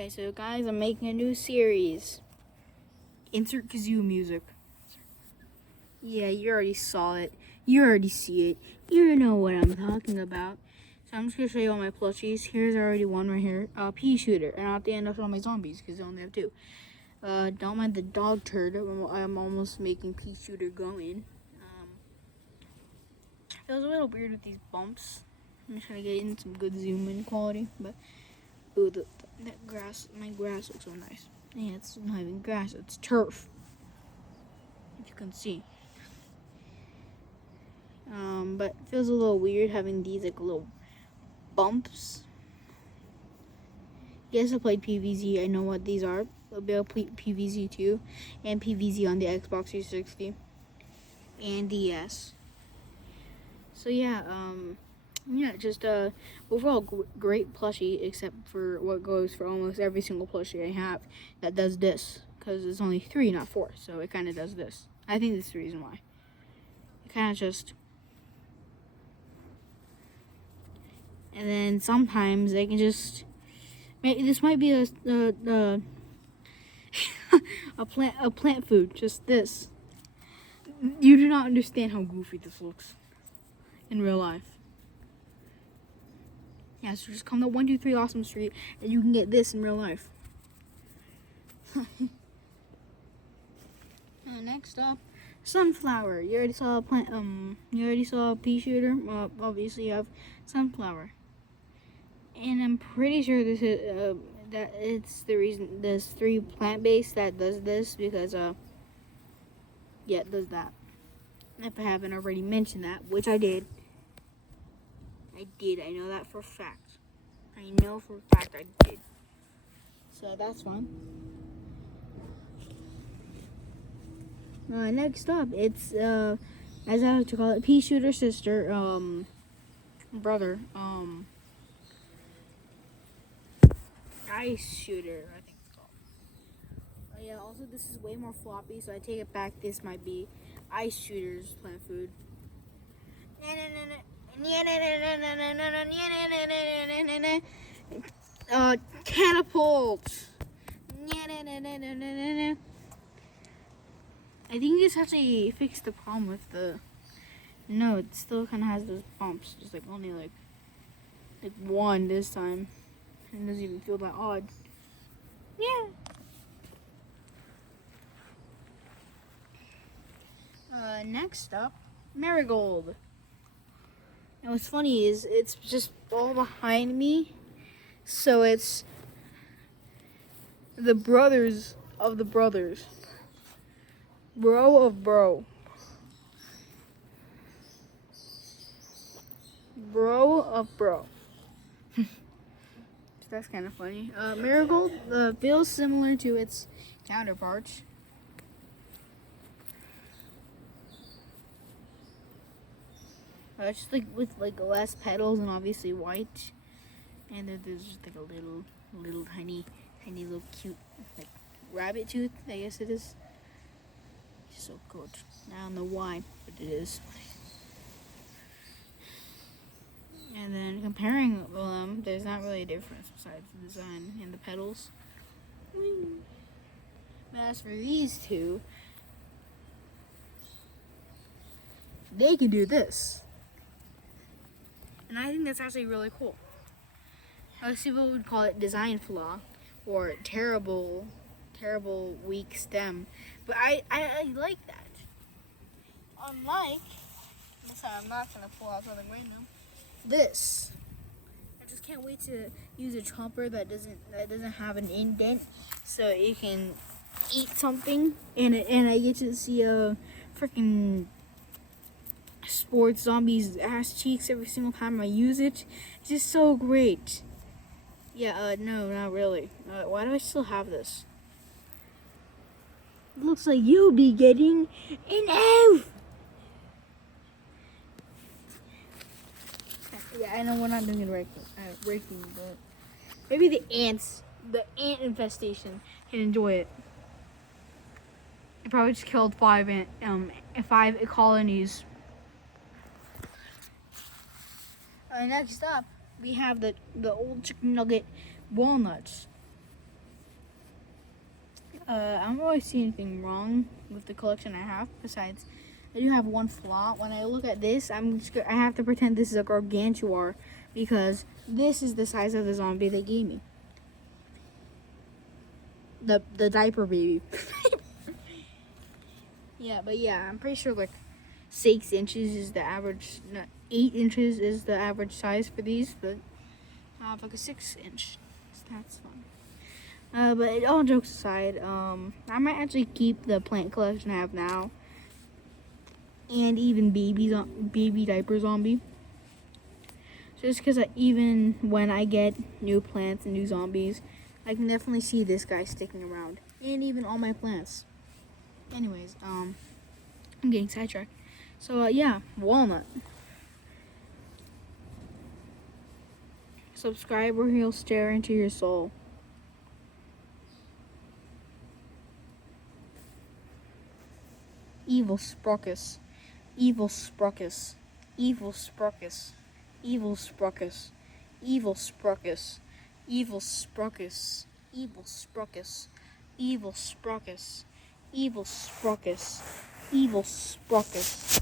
Okay, so guys, I'm making a new series. Insert kazoo music. Yeah, you already saw it. You already see it. You know what I'm talking about. So I'm just gonna show you all my plushies. Here's already one right here. Pea shooter. And at the end, I'll show my zombies because I only have two. Don't mind the dog turd. I'm almost making pea shooter go in. Feels a little weird with these bumps. I'm just trying to get in some good zoom in quality, but ooh, that grass, my grass looks so nice. Yeah, it's not even grass, it's turf. If you can see. But it feels a little weird having these like little bumps. Yes, I played PVZ. I know what these are. I'll be able to play PVZ 2 and PVZ on the Xbox 360 and DS. So yeah, just overall great plushie, except for what goes for almost every single plushie I have that does this, because it's only 3, not 4, so it kind of does this. I think that's the reason why. It kind of just, and then sometimes they can just. This might be a a plant food. Just this. You do not understand how goofy this looks in real life. Yeah, so just come to 123 Awesome Street and you can get this in real life. Next up, sunflower. You already saw a plant. You already saw a pea shooter. Obviously you have sunflower, and I'm pretty sure this is that it's the reason there's 3 plant-based that does this because yeah, it does that. If I haven't already mentioned that, which I did. I know that for a fact. I know for a fact I did. So that's fun. Next up, it's as I like to call it, pea shooter sister, brother, ice shooter, I think it's called. Yeah, also this is way more floppy, so I take it back. This might be ice shooter's plant food. Catapult. I think this actually fixed the problem with the. No, it still kind of has those bumps, just like only like one this time. It doesn't even feel that odd. Yeah. Next up, Marigold. And what's funny is it's just all behind me, so it's the brothers of the brothers. Bro of bro. Bro of bro. That's kind of funny. Marigold feels similar to its counterparts. Just like with like less petals and obviously white, and then there's just like a little tiny little cute like rabbit tooth. I guess it is. It's so good. I don't know why, but it is. And then comparing them, there's not really a difference besides the design and the petals. But as for these two, they can do this. And I think that's actually really cool. Most people would call it design flaw or terrible weak stem. But I like that. Unlike, I'm not going to pull out something random. This. I just can't wait to use a chopper that doesn't have an indent, so you can eat something and I get to see a freaking sports zombies ass cheeks every single time I use it. It's just so great. Yeah, no, not really. Why do I still have this? It looks like you'll be getting an F. Yeah, I know we're not doing it raking, but maybe the ant infestation can enjoy it. It probably just killed 5 colonies. Next up, we have the old chicken nugget walnuts. I don't really see anything wrong with the collection I have. Besides, I do have one flaw. When I look at this, I have to pretend this is a gargantuar because this is the size of the zombie they gave me. The diaper baby. Yeah, but yeah, I'm pretty sure like 6 inches is the average. No, 8 inches is the average size for these, but I have like a 6-inch. So that's fun. But all jokes aside, I might actually keep the plant collection I have now, and even baby diaper zombie. Just because even when I get new plants and new zombies, I can definitely see this guy sticking around, and even all my plants. Anyways, I'm getting sidetracked. So yeah, walnut. Subscribe or he'll stare into your soul. Evil Sprokus. Evil Sprokus. Evil Sprokus. Evil Sprokus. Evil Sprokus. Evil Sprokus. Evil Sprokus. Evil Sprokus. Evil Sprokus. Evil Sprokus.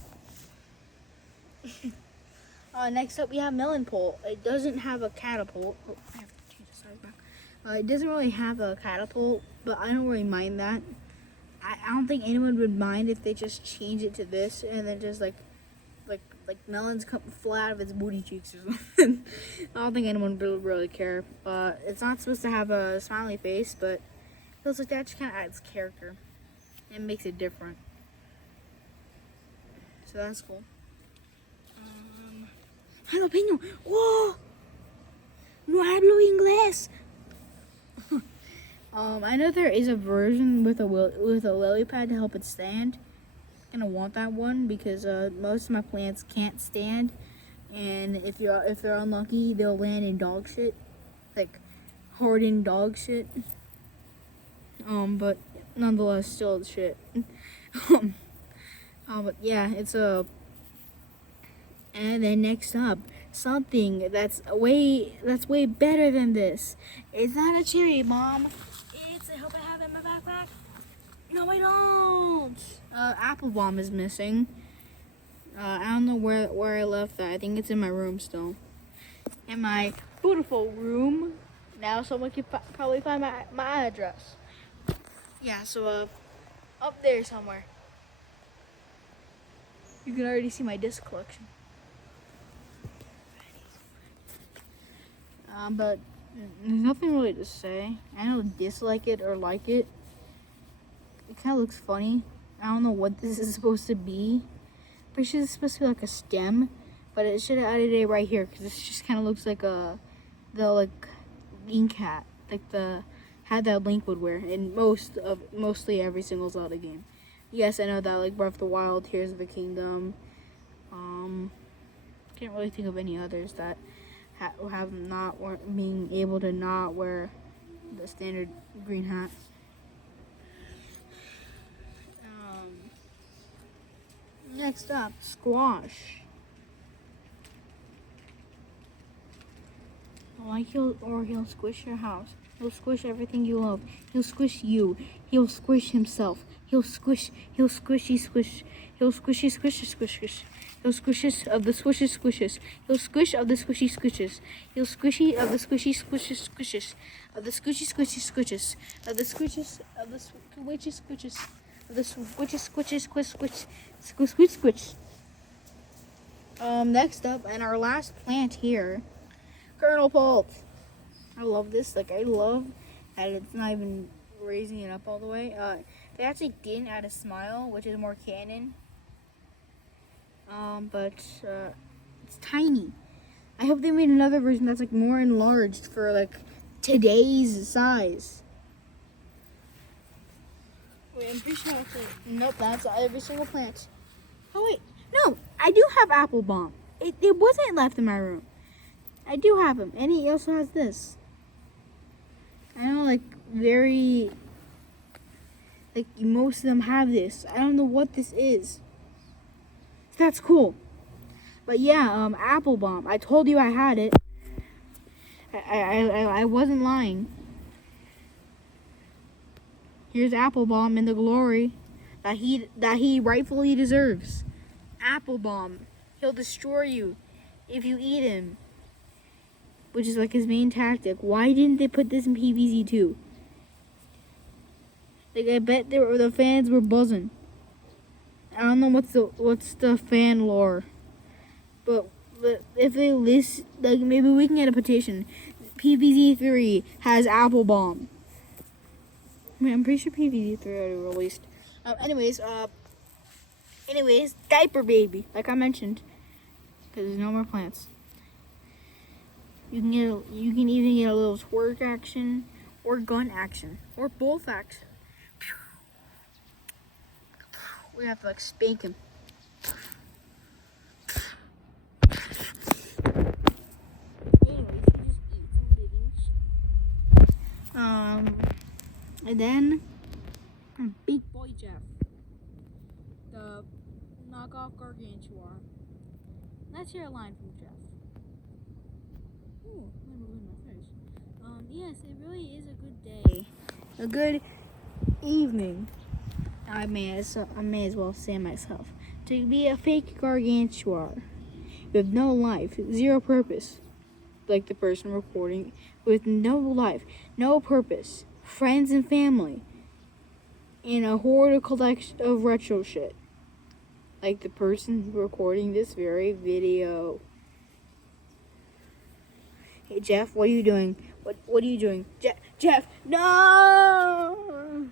Next up we have melon pole. It doesn't have a catapult. Oh, I have to change the size back. It doesn't really have a catapult, but I don't really mind that. I don't think anyone would mind if they just change it to this and then just like melons come fly out of its booty cheeks or something. I don't think anyone would really care. It's not supposed to have a smiley face, but it feels like that just kind of adds character and makes it different. So that's cool. Jalapeno. Whoa! No hablo inglés. I know there is a version with a lily pad to help it stand. I'm gonna want that one because most of my plants can't stand, and if they're unlucky, they'll land in dog shit, like hardened dog shit. But nonetheless, still shit. But yeah, it's a. And then next up, something that's way better than this. It's not a cherry bomb. It's I hope I have it in my backpack. No, I don't. Apple bomb is missing. I don't know where I left that. I think it's in my room still. In my beautiful room. Now someone can probably find my address. Yeah, so up there somewhere. You can already see my disc collection. But there's nothing really to say. I don't dislike it or like it. It kind of looks funny. I don't know what this is supposed to be. Pretty sure it's supposed to be like a stem, but it should have added it right here because this just kind of looks like the Link hat, like the hat that Link would wear in mostly every single Zelda game. Yes, I know that like Breath of the Wild, Tears of the Kingdom. Can't really think of any others that have not being able to not wear the standard green hat. Next up, squash. Like he'll squish your house. He'll squish everything you love. He'll squish you. He'll squish himself. He'll squishy squish. He'll squishy squish. He'll squishes of the squishes squishes. He'll squish of the squishy squishes. He'll squishy of the squishy squishes squishes. Of the squishy squishy squishes. Of the squishes of the squishy squishes. Of the squishes squishes squish squish. Next up, and our last plant here, Colonel Pulse. I love this. Like, I love that it's not even raising it up all the way. They actually didn't add a smile, which is more canon. But it's tiny. I hope they made another version that's like more enlarged for like today's size. Wait, I'm pretty sure nope, that's every single plant. Oh wait, no, I do have apple bomb. It wasn't left in my room. I do have him, and he also has this. I know, like most of them have this. I don't know what this is. That's cool. But yeah, apple bomb. I told you I had it. I wasn't lying. Here's Applebaum in the glory that he rightfully deserves. Applebaum, he'll destroy you if you eat him, which is like his main tactic. Why didn't they put this in PVZ 2? Like, I bet the fans were buzzing. I don't know what's the fan lore, but if they list, like, maybe we can get a petition. PVZ 3 has Applebaum. I mean, I'm pretty sure PVZ 3 already released. Anyways, Diaper Baby, like I mentioned, because there's no more plants. You can even get a little twerk action, or gun action, or both action. We have to like spank him. Anyways, he just eats some living shit. And then Big Boy Jeff, the knockoff Gargantua. Let's hear a line from Jeff. Ooh, I'm gonna ruin my face. Yes, it really is a good day, a good evening. I may as well say myself, to be a fake Gargantua with no life, zero purpose, like the person recording, with no life, no purpose, friends and family, in a hoarded collection of retro shit, like the person recording this very video. Hey Jeff, what are you doing? What are you doing? Jeff, no!